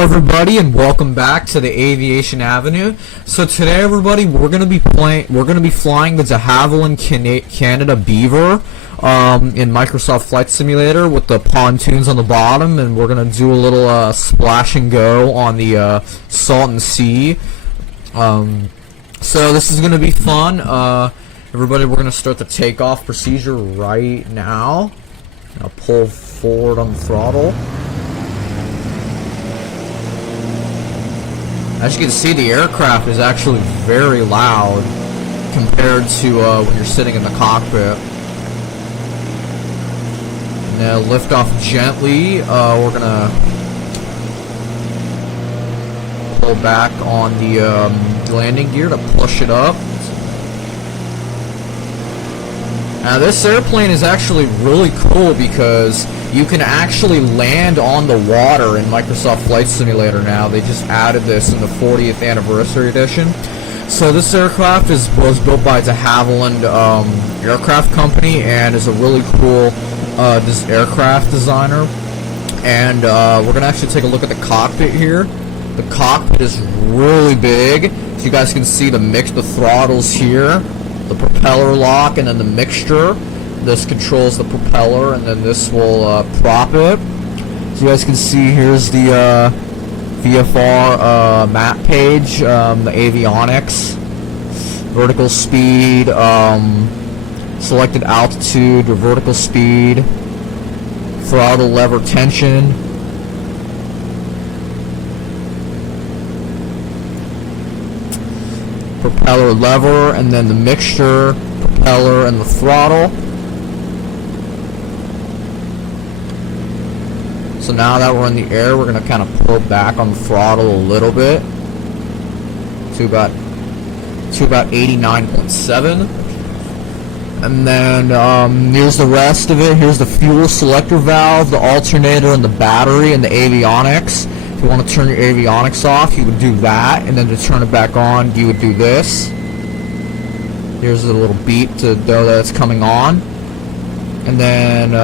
Hello everybody and welcome back to the Aviation Avenue. So today everybody, we're gonna be flying the Havilland Canada Beaver in Microsoft Flight Simulator with the pontoons on the bottom, and we're gonna do a little splash and go on the Salton Sea. So this is gonna be fun. Everybody, we're gonna start the takeoff procedure right now. I'll pull forward on the throttle. As you can see, the aircraft is actually very loud compared to when you're sitting in the cockpit. Now lift off gently. We're gonna pull back on the landing gear to push it up. Now this airplane is actually really cool because you can actually land on the water in Microsoft Flight Simulator now. They just added this in the 40th anniversary edition. So this aircraft was built by the Havilland Aircraft Company and is a really cool aircraft designer. And we're going to actually take a look at the cockpit here. The cockpit is really big. So you guys can see the throttles here, the propeller lock, and then the mixture. This controls the propeller, and then this will prop it. So you guys can see here's the VFR map page, the avionics, vertical speed, selected altitude or vertical speed, throttle lever tension, propeller lever, and then the mixture, propeller, and the throttle. So now that we're in the air, we're going to kind of pull back on the throttle a little bit to about 89.7. And then here's the rest of it. Here's the fuel selector valve, the alternator, and the battery, and the avionics. If you want to turn your avionics off, you would do that, and then to turn it back on, you would do this. Here's a little beep to know that it's coming on. And then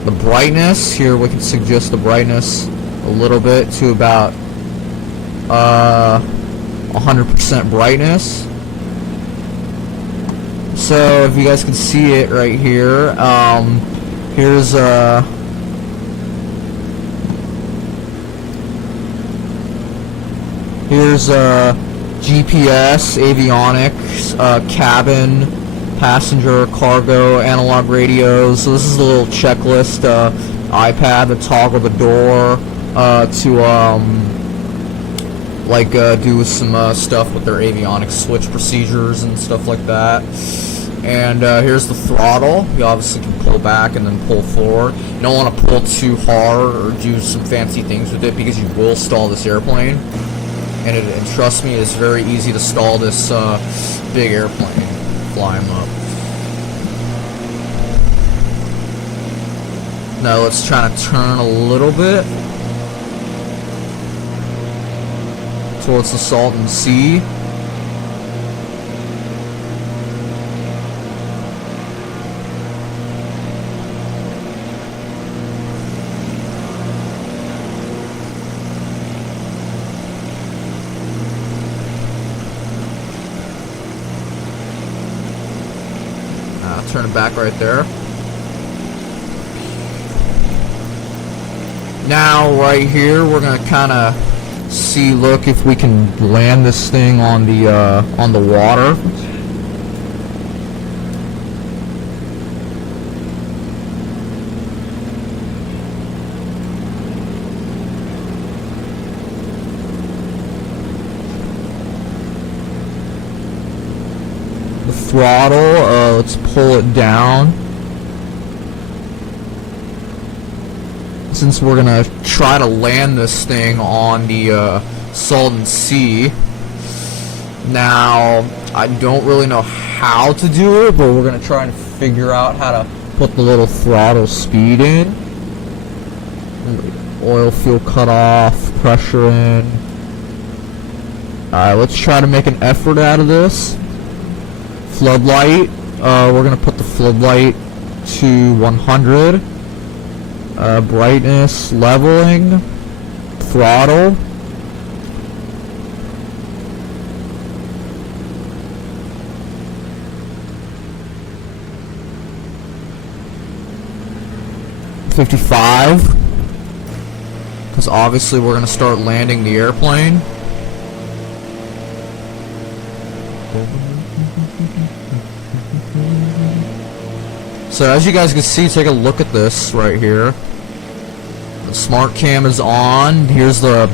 the brightness, here we can suggest the brightness a little bit to about 100% brightness. So if you guys can see it right here, here's GPS, avionics, cabin, passenger, cargo, analog radios. So this is a little checklist, iPad to toggle the door to do some stuff with their avionics switch procedures and stuff like that. And here's the throttle. You obviously can pull back and then pull forward. You don't want to pull too hard or do some fancy things with it because you will stall this airplane. And trust me, it's very easy to stall this big airplane. Fly them up. Now let's try to turn a little bit towards the Salton Sea. Turn it back right there. Now right here we're gonna kind of look if we can land this thing on the water. Throttle, let's pull it down. Since we're gonna try to land this thing on the Salton Sea. Now, I don't really know how to do it, but we're gonna try and figure out how to put the little throttle speed in. Oil fuel cut off, pressure in. Alright, let's try to make an effort out of this. Floodlight, we're going to put the floodlight to 100. Brightness, leveling, throttle. $55. Because obviously we're going to start landing the airplane. So as you guys can see, take a look at this right here. The smart cam is on. Here's the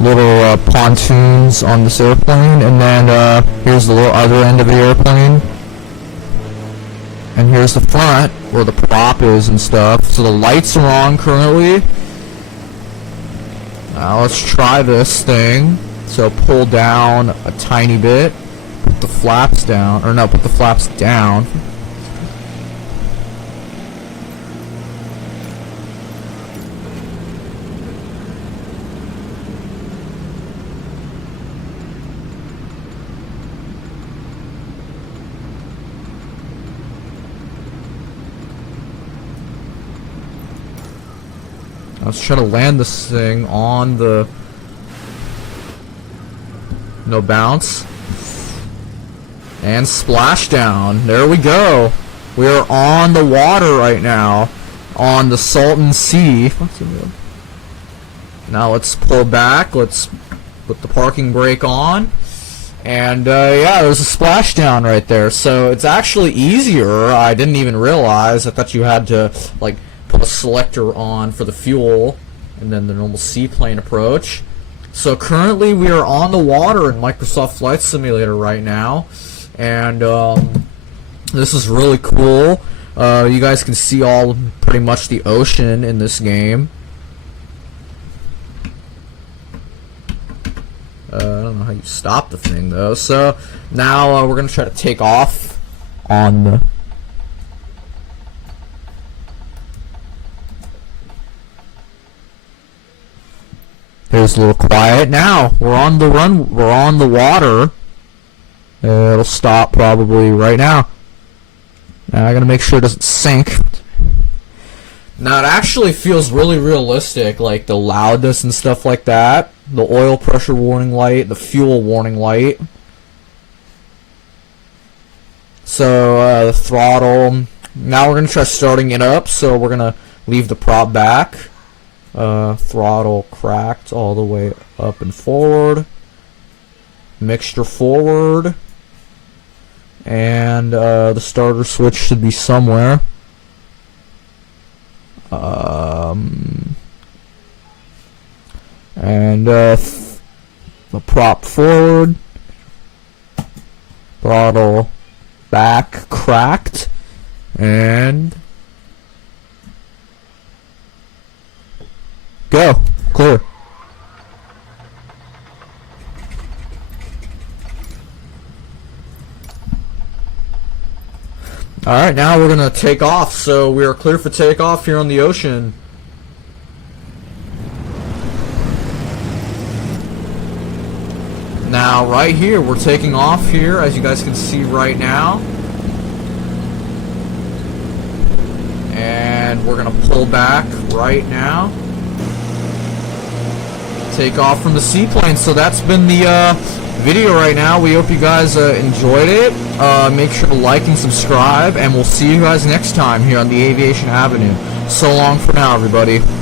little pontoons on this airplane, and then here's the little other end of the airplane. And here's the front where the prop is and stuff. So the lights are on currently. Now let's try this thing. So pull down a tiny bit. Put the flaps down. Or no, put the flaps down. Let's try to land this thing on the... No bounce. And splashdown. There we go. We are on the water right now. On the Salton Sea. Now let's pull back. Let's put the parking brake on. And yeah, there's a splashdown right there. So it's actually easier. I didn't even realize. I thought you had to, like, put a selector on for the fuel and then the normal seaplane approach. So currently we are on the water in Microsoft Flight Simulator right now, and this is really cool. You guys can see all pretty much the ocean in this game. I don't know how you stop the thing though. So now we're gonna try to take off on the... There's a little quiet. Now we're on the run. We're on the water. It'll stop probably right now. Now I gotta make sure it doesn't sink. Now it actually feels really realistic, like the loudness and stuff like that. The oil pressure warning light, the fuel warning light. So the throttle. Now we're gonna try starting it up. So we're gonna leave the prop back. Throttle cracked all the way up and forward. Mixture forward. And the starter switch should be somewhere. And the prop forward. Throttle back cracked. And go. Clear. Alright, now we're going to take off. So we are clear for takeoff here on the ocean. Now, right here, we're taking off here, as you guys can see right now. And we're going to pull back right now. Take off from the seaplane. So that's been the video right now. We hope you guys enjoyed it. Make sure to like and subscribe, and we'll see you guys next time here on the Aviation Avenue. So long for now, everybody.